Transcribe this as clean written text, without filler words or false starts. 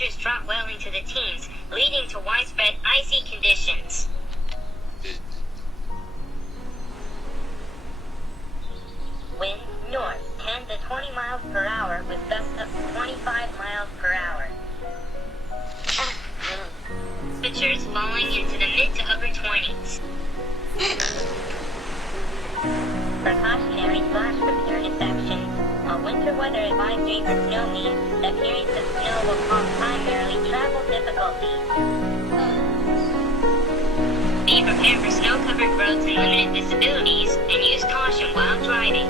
temperatures drop well into the teens, leading to widespread icy conditions. Wind north 10 to 20 miles per hour with gusts up to 25 miles per hour. Temperatures falling into the mid to upper 20s. Precautionary flash preparedness action. A winter weather advisory for snow means that periods of snow will cause primarily travel difficulties. Be prepared for snow-covered roads and limited visibilities, and use caution while driving.